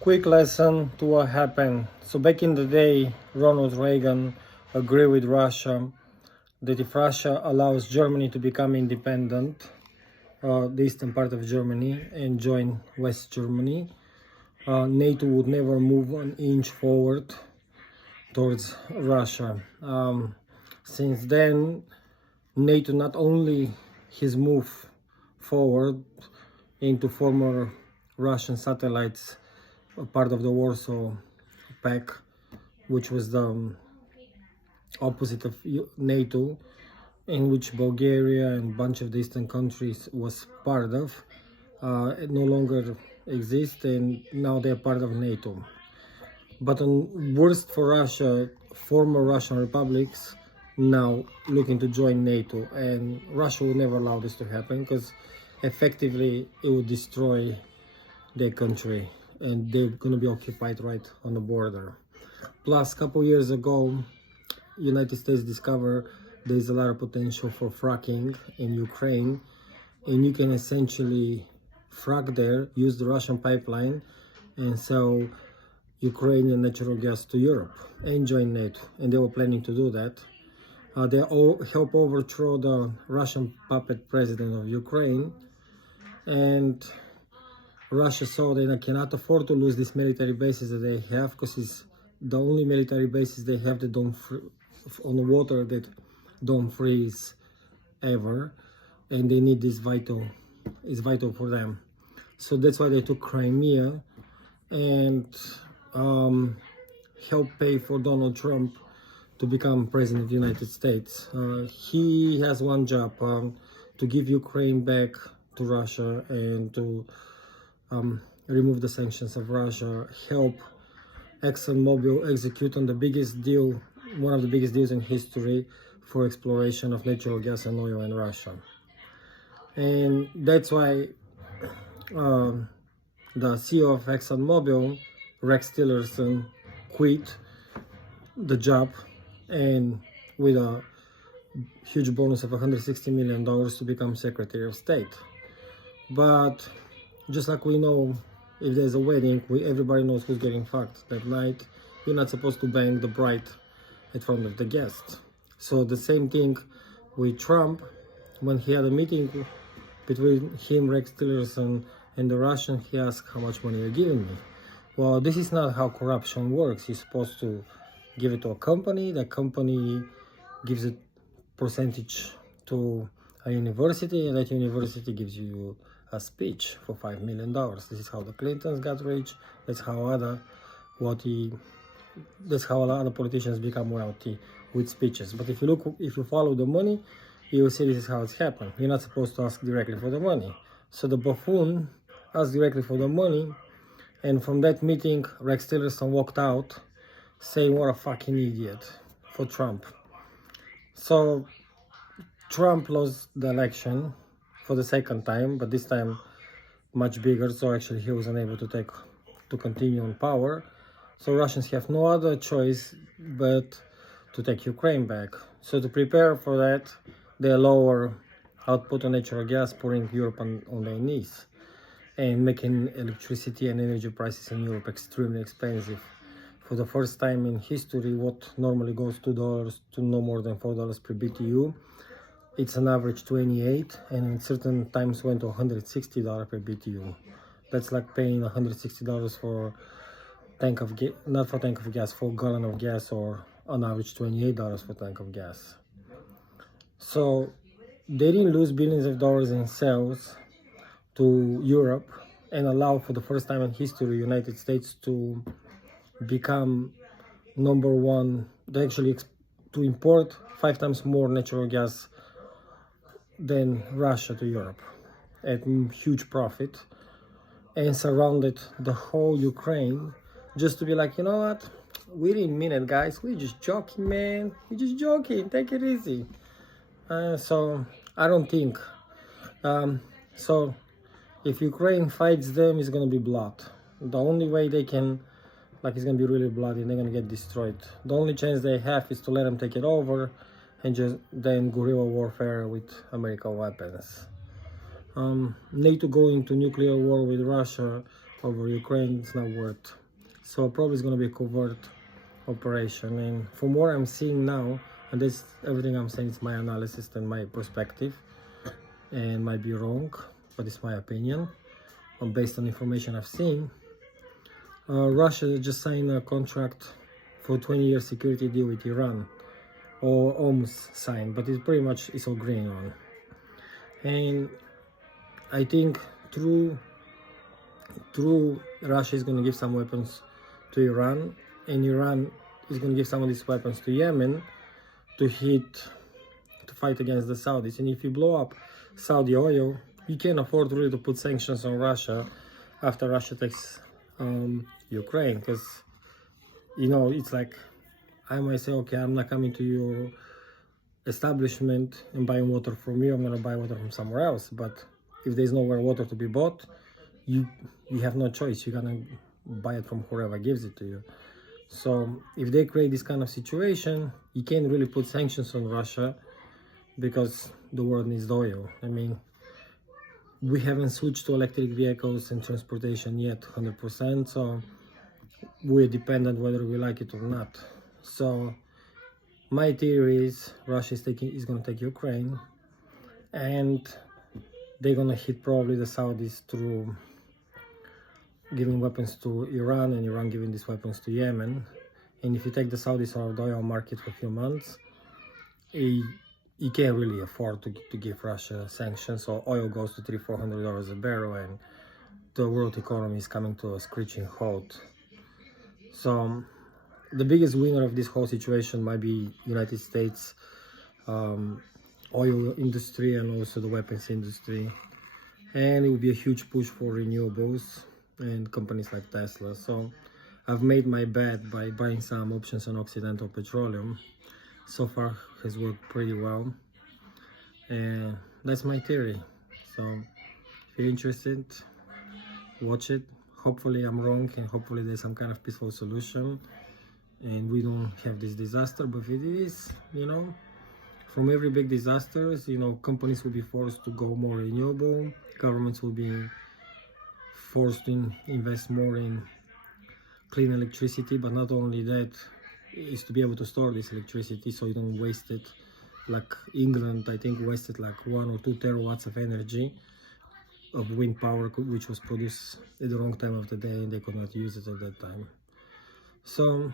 Quick lesson to what happened. So back in the day, Ronald Reagan agreed with Russia that if Russia allows Germany to become independent, the eastern part of Germany, and join West Germany, NATO would never move an inch forward towards Russia. Since then, NATO not only has moved forward into former Russian satellites, a part of the Warsaw Pact, which was the opposite of NATO, in which Bulgaria and a bunch of the eastern countries was part of, it no longer exists, and now they're part of NATO. But on worst for Russia, former Russian republics now looking to join NATO, and Russia will never allow this to happen because effectively it would destroy their country, and they're going to be occupied right on the border. Plus, a couple years ago, United States discovered there's a lot of potential for fracking in Ukraine, and you can essentially frack there, use the Russian pipeline, and sell Ukrainian natural gas to Europe and join NATO. And they were planning to do that. They all help overthrow the Russian puppet president of Ukraine, and Russia saw that they cannot afford to lose these military bases that they have, because it's the only military bases they have that don't on the water that don't freeze ever, and they need this it's vital for them. So that's why they took Crimea and helped pay for Donald Trump to become president of the United States. He has one job, to give Ukraine back to Russia and to remove the sanctions of Russia, help ExxonMobil execute on the biggest deal, one of the biggest deals in history for exploration of natural gas and oil in Russia. And that's why the CEO of ExxonMobil, Rex Tillerson, quit the job, and with a huge bonus of $160 million to become Secretary of State. But just like we know, if there's a wedding, everybody knows who's getting fucked that night. You're not supposed to bang the bride in front of the guests. So the same thing with Trump, when he had a meeting between him, Rex Tillerson, and the Russian, he asked, how much money you're giving me? Well, this is not how corruption works. You're supposed to give it to a company. That company gives a percentage to a university, and that university gives you a speech for $5 million. This is how the Clintons got rich. That's how a lot of politicians become wealthy, with speeches. But if you follow the money, you will see this is how it's happened. You're not supposed to ask directly for the money. So the buffoon asked directly for the money, and from that meeting, Rex Tillerson walked out saying, what a fucking idiot, for Trump. So Trump lost the election for the second time, but this time much bigger, so actually he was unable to continue in power. So Russians have no other choice but to take Ukraine back. So to prepare for that, they lower output on natural gas, putting Europe on their knees, and making electricity and energy prices in Europe extremely expensive. For the first time in history, what normally goes $2 to no more than $4 per BTU, it's an average 28, and in certain times went to $160 per BTU. That's like paying $160 for tank of gas, not for tank of gas, for gallon of gas, or on average $28 for tank of gas. So they didn't lose billions of dollars in sales to Europe, and allow for the first time in history United States to become number one, to import 5 times more natural gas than Russia to Europe at huge profit, and surrounded the whole Ukraine just to be like, you know what, we didn't mean it, guys, we're just joking, man, we're just joking, take it easy. So I don't think so if Ukraine fights them, it's gonna be blood. The only way they can, it's gonna be really bloody, and they're gonna get destroyed. The only chance they have is to let them take it over, and just then guerrilla warfare with American weapons. NATO going to nuclear war with Russia over Ukraine, it's not worth. So probably it's going to be a covert operation. And from what I'm seeing now, and this everything I'm saying is my analysis and my perspective, and might be wrong, but it's my opinion, based on information I've seen. Russia just signed a contract for 20-year security deal with Iran, or almost signed, but it's pretty much it's all agreeing on. And I think through Russia is going to give some weapons to Iran, and Iran is going to give some of these weapons to Yemen to fight against the Saudis. And if you blow up Saudi oil, you can't afford really to put sanctions on Russia after Russia takes Ukraine, because it's like I might say, okay, I'm not coming to your establishment and buying water from you, I'm going to buy water from somewhere else. But if there's nowhere water to be bought, you have no choice. You're going to buy it from whoever gives it to you. So if they create this kind of situation, you can't really put sanctions on Russia because the world needs oil. I mean, we haven't switched to electric vehicles and transportation yet 100%, so we're dependent whether we like it or not. So my theory is Russia is going to take Ukraine, and they're going to hit probably the Saudis through giving weapons to Iran, and Iran giving these weapons to Yemen. And if you take the Saudis out of the oil market for a few months, you can't really afford to give Russia sanctions. So oil goes to $300-400 a barrel, and the world economy is coming to a screeching halt. So the biggest winner of this whole situation might be United States oil industry and also the weapons industry. And it will be a huge push for renewables and companies like Tesla. So I've made my bet by buying some options on Occidental Petroleum. So far has worked pretty well, and that's my theory. So if you're interested, watch it. Hopefully I'm wrong, and hopefully there's some kind of peaceful solution and we don't have this disaster. But if it is, from every big disasters, companies will be forced to go more renewable, governments will be forced to invest more in clean electricity. But not only that, is to be able to store this electricity so you don't waste it. Like England, I think, wasted like 1 or 2 terawatts of energy of wind power, which was produced at the wrong time of the day, and they could not use it at that time. So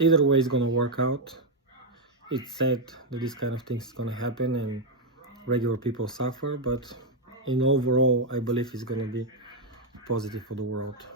either way, it's going to work out. It's sad that this kind of things is going to happen and regular people suffer, but in overall, I believe it's going to be positive for the world.